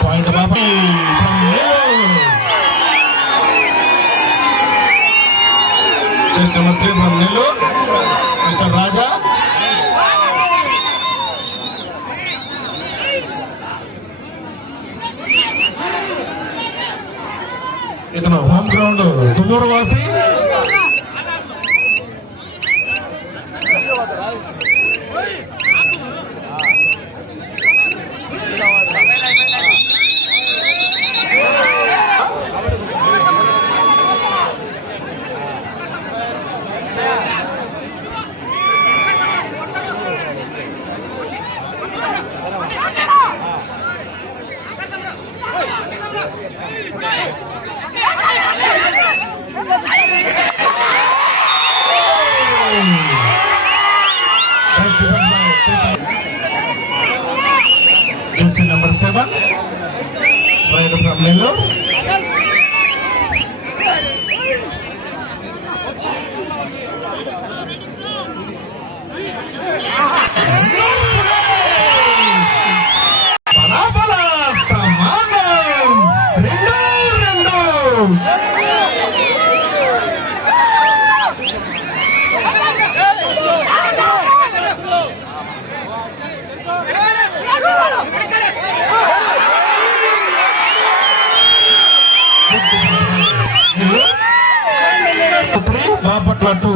Point Baba from Just number 3 from Nellore, Mr. Raja. इतना home ground तुमूर वासी Jersey number 7, right from Nellore. Bala samanam, rendu. Bapatla 2.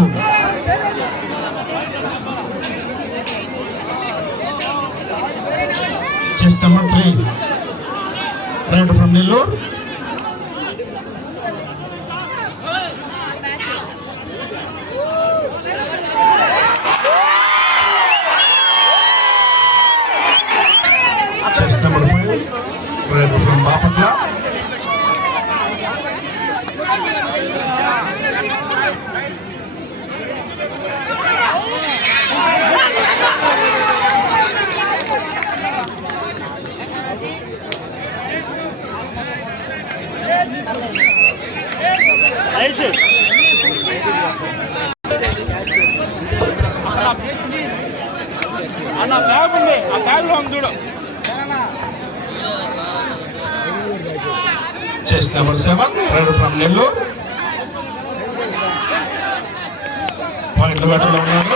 Chest number 3, right from Nellore. Chest number 5, right from Bapatla. అన్న bag ఉంది ఆ bag లో ఉంది చూడు Chest number 7, right from Nellore. Point battle లో ఉన్నారు.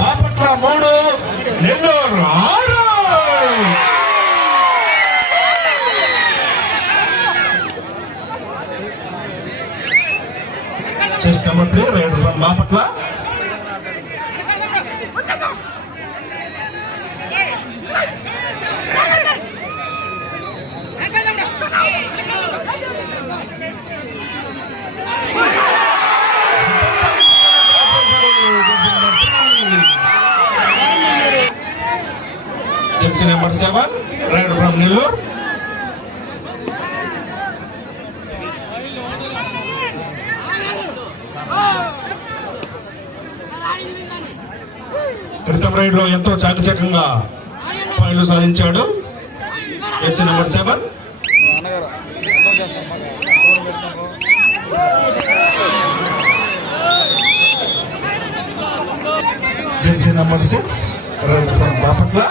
Bapatla 3, Nellore 6. Chest number 3, right from Bapatla. Jersey number 7, right from Nellore. క్రితం raid లో ఎంతో చాకచక్యంగా పాయింట్లు సాధించాడు. Jersey number 7. Jersey number 6, raid from Bapatla.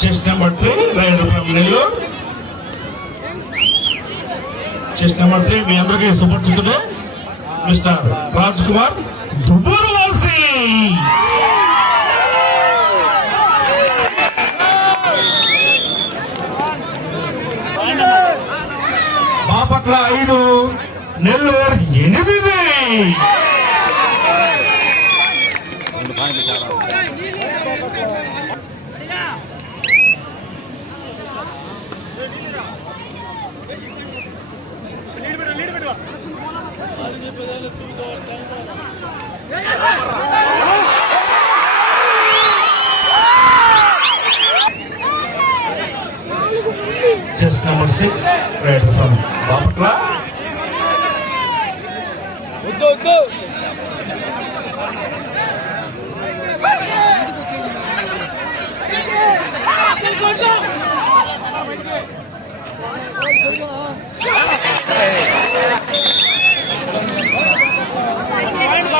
Chest number 3, right from Nellore. Chest number 3, మీ అందరికీ సుపరిచితుడే mister Raj Kumar Duburvasi. Bapatla 5, Nellore 8. number 6, rider from Bapatla.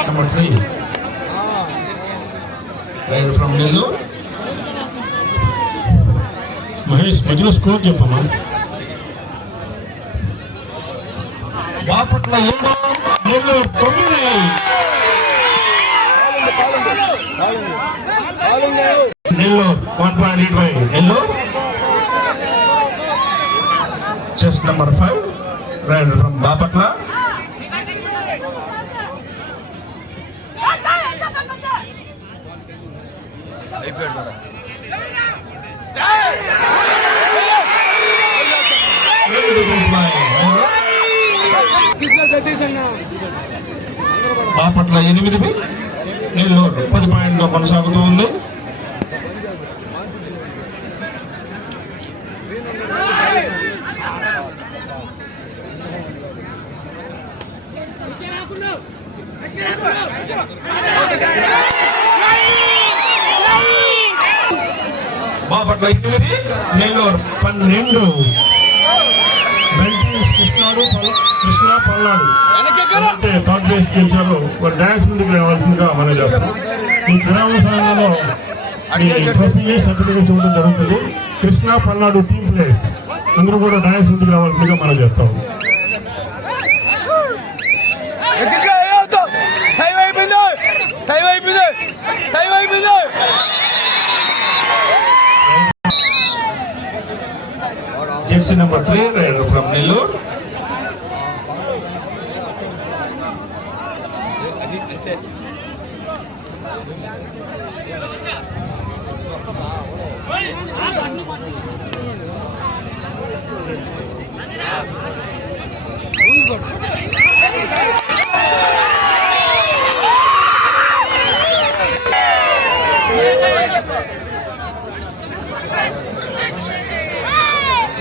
Number 3, rider from Nellore. Mahesh మధ్యలో స్కోర్ చెప్పమ్మా. Bapatla 7, Nellore 9. Nellore 1 point lead by Nellore. Chest number 5, rider from Bapatla. Bapatla 8, Nellore 10 పాయింట్తో కొనసాగుతూ ఉంది. బాపట్ల 8, నెల్లూరు 12. కృష్ణ పల్నాడు అంటే third place గెలిచారు. Dance ముందుకు రావాల్సిందిగా మనం చేస్తాం. ఈ గ్రామ సంఘంలో ట్రోఫీ సర్టిఫికేట్ ఇవ్వడం జరుగుతుంది. కృష్ణ పల్నాడు టీమ్ ప్లేస్ అందరూ కూడా డాన్స్ ముందుకు రావాల్సిందిగా మనం చేస్తాం. Jersey number 3, rider from Nellore.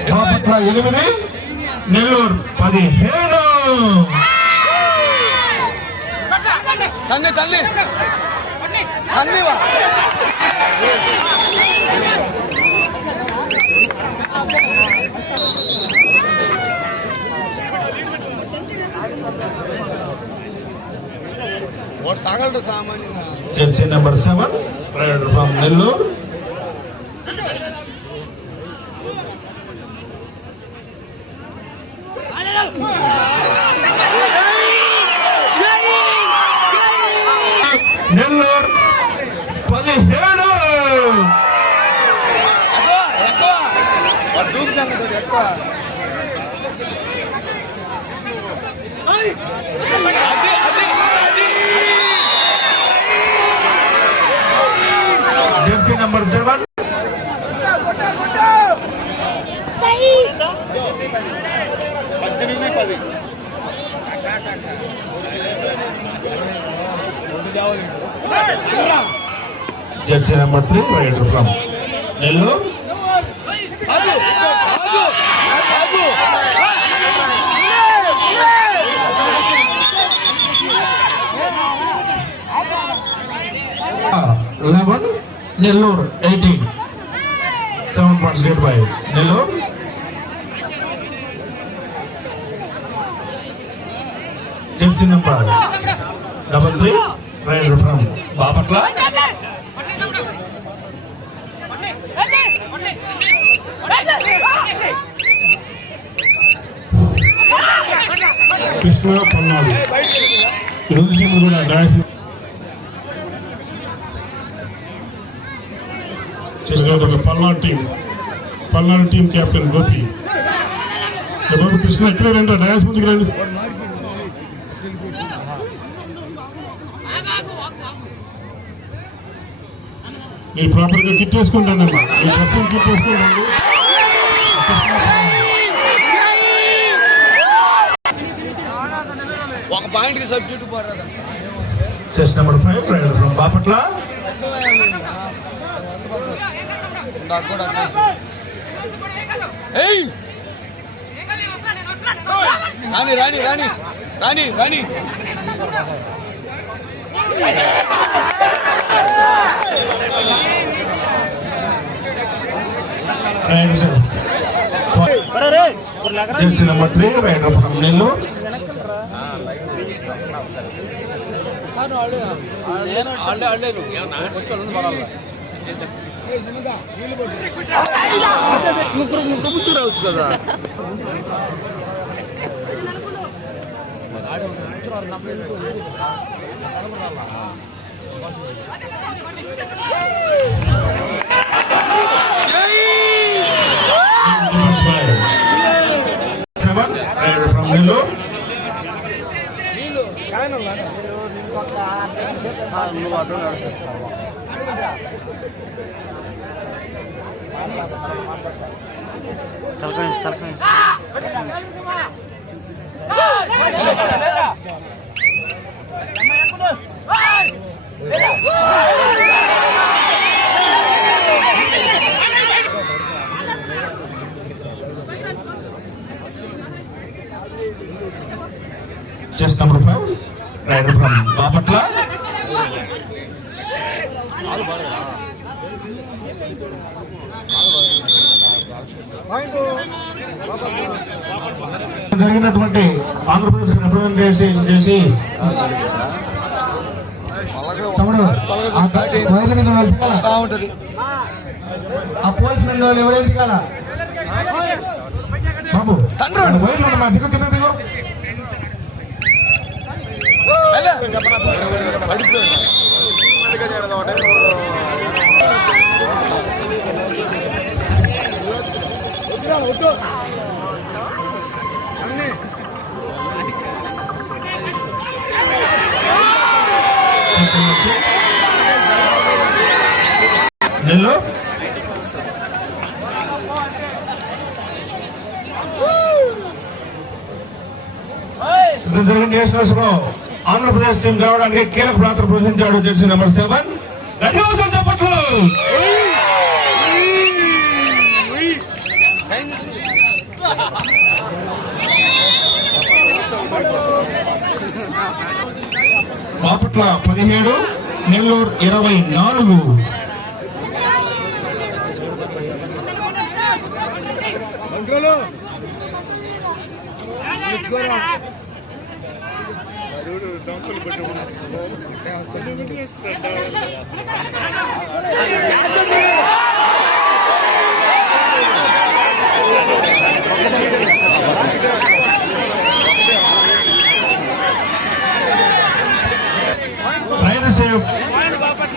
Bapatla 8, Nellore 17. తన్ని తన్ని తన్నివా వాడు తాగలడు సామాన్యంగా. Jersey number 7, rider from Nellore. Nellore 17. ఎక్కువ వాడు దూకుతాను ఎక్కువ. Jersey number 7, सही 18-10. Jersey number 3, rider from Nellore. Nellore 18. 7 points led by Nellore. Jersey number 3, rider from Bapatla. Krishna Palnadu ఈ రెండు టీంలు కూడా dance Palnadu team captain Gopi. Babu Krishna ఎక్కడ రండి, డాన్స్ ముందుకు రండి. మీరు ప్రాపర్గా కిట్ వేసుకుంటానమ్మా, మీ డ్రెస్సింగ్ కిట్ వేసుకుంటాను. ఒక పాయింట్ కి సబ్జెక్ట్ పోరాదా. Chest number 5, rider from Bapatla. నాకు కూడా ఏయ్ రాని రాని రాని రాని రాని Jersey number 3 raider from Nellore. ముగ్గురు రావచ్చు కదా. Rider from Nellore. Chest number 5 rider from Bapatla. జరిగినటువంటి ఆంధ్రప్రదేశ్ రిప్రజెంటేషన్ చేసి వైర్ల మీద ఉంటది. ఆ పోలీస్ మెన్ వాళ్ళు ఎవరైతే కాలా బాబు వైర్లు మా దిగు కింద దిగు. నెల్లూరు. జరిగిన నేషనల్స్ లో ఆంధ్రప్రదేశ్ టీం రావడానికి కీలక పాత్ర పోషించాడు జెర్సీ నెంబర్ 7. ధన్యవాదాలు చెప్పట్లు. Bapatla 17, Nellore 24.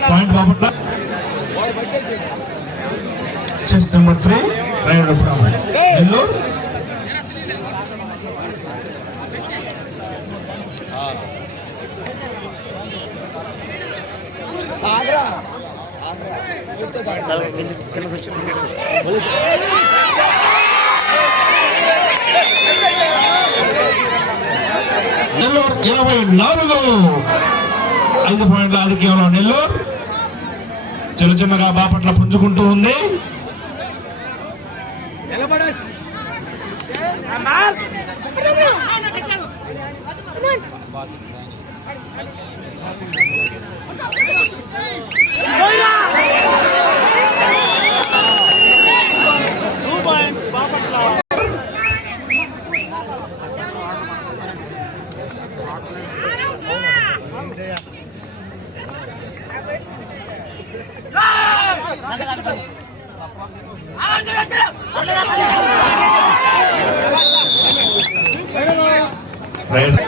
Point Bapatla. Chest number 3 raider from Nellore. Nellore 24. 5 పాయింట్ల ఆధిక్యంలో నెల్లూరు. చిన్న చిన్నగా బాపట్ల పుంజుకుంటూ ఉంది. రైట్.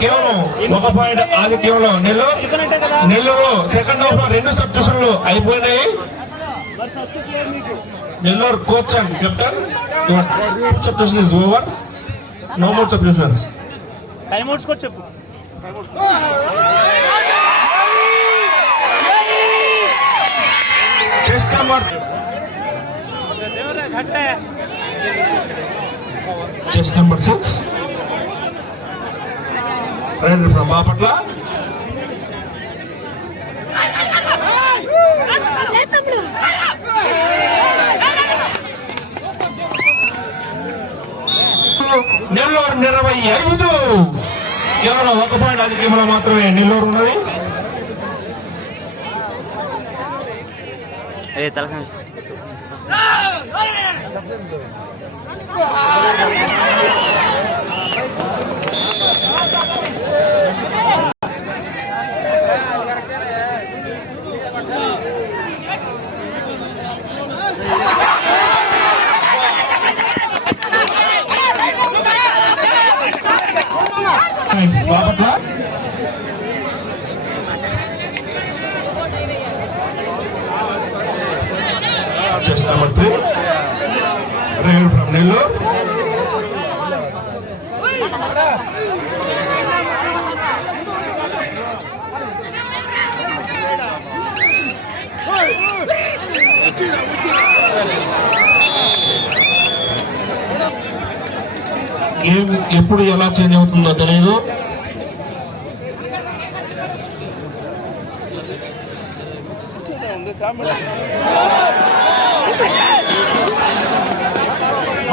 కేవలం 1 పాయింట్ ఆధిక్యంలో నెల్లూరు సెకండ్ హాఫ్ లో 2 సబ్స్టిట్యూషన్లు అయిపోయినాయి. Nellore coach and captain substitution is over. No more substitutions. Time outs కూడా చెప్పు. Chest number chest number 6 raider from Bapatla. Nellore 25. కేవలం 1 పాయింట్ అధికంలో మాత్రమే నెల్లూరు ఉన్నది. Bapatla chest number 3 raider from Nellore. Game ఎప్పుడు ఎలా చేంజ్ అవుతుందో తెలియదు.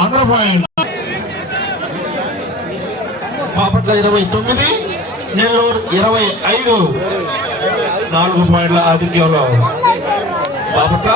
Under point Bapatla 29, Nellore 25. 4 పాయింట్ల ఆధిక్యంలో బాపట్ల.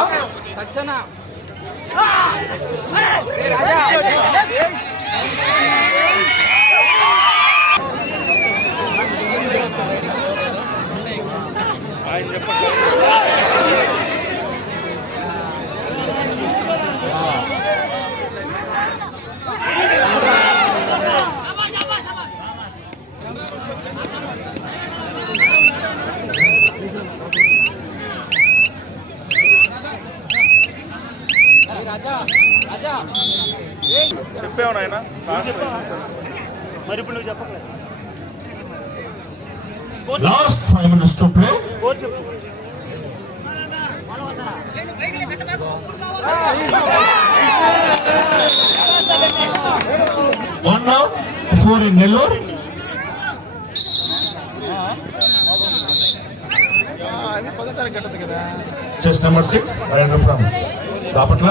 చెప్పావు నాయన మరి ఇప్పుడు నువ్వు చెప్పలేదు. Last 5 minutes to play. Score చెప్పు. 1 out, 4 in Nellore. Chest number 6 raider from Bapatla.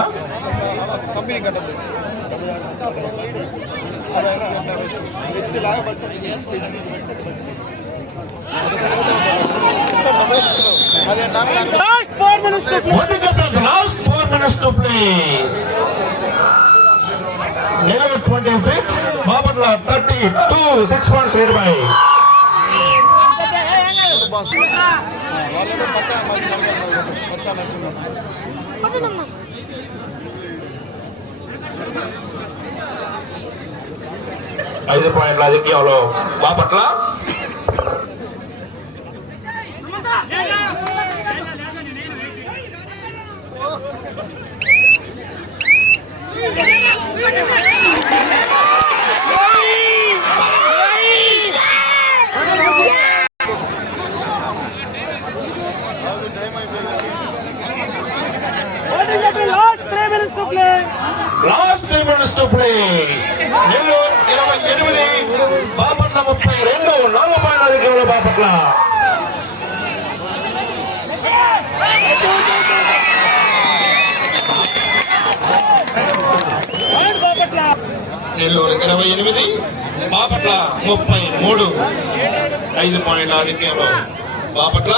Last 4 minutes to play. Nellore 26, Bapatla 32. 6 points led by. ఐదు పాయింట్ల ఆధిక్యంలో Bapatla. Last 3 minutes to play. Nellore 28, Bapatla 32. 4 పాయింట్ల ఆధిక్యంలో బాపట్ల. నెల్లూరు 28, బాపట్ల 33. 5 పాయింట్ల ఆధిక్యంలో బాపట్ల.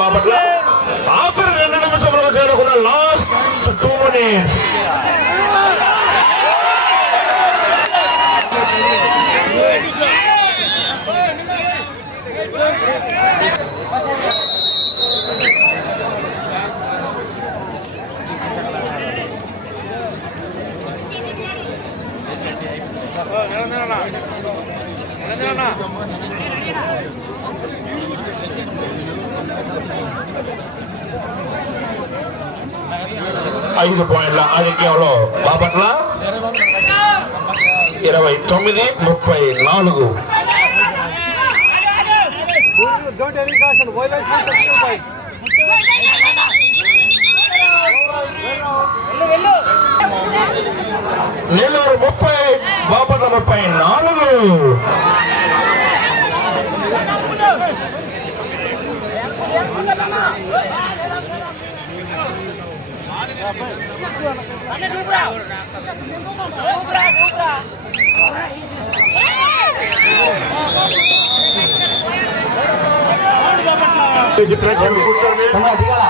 బాపట్ల ఆఖరి 2 నిమిషంలో చేరుకున్న లాస్ట్ 2 minutes. 5 పాయింట్ల ఆధిక్యంలో Bapatla 29-34. Don't any caution. Violence for 32 points. Nellore 30 Bapatla 34. తమ్ముడు దిగాల